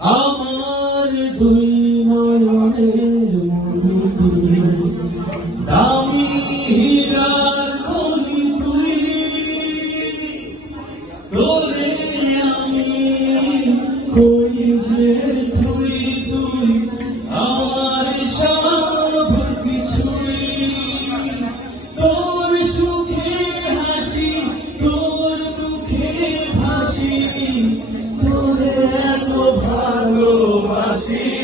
আমার দুই নয়নের মনি তুই, দামি হীরার খনি তুই, তোরে আমি কই যে তুই তুই আমার সব কিছুই। তোর সুখে হাসি, তোর দুঃখে ভাসি, তোরে এত ভালোবাসি।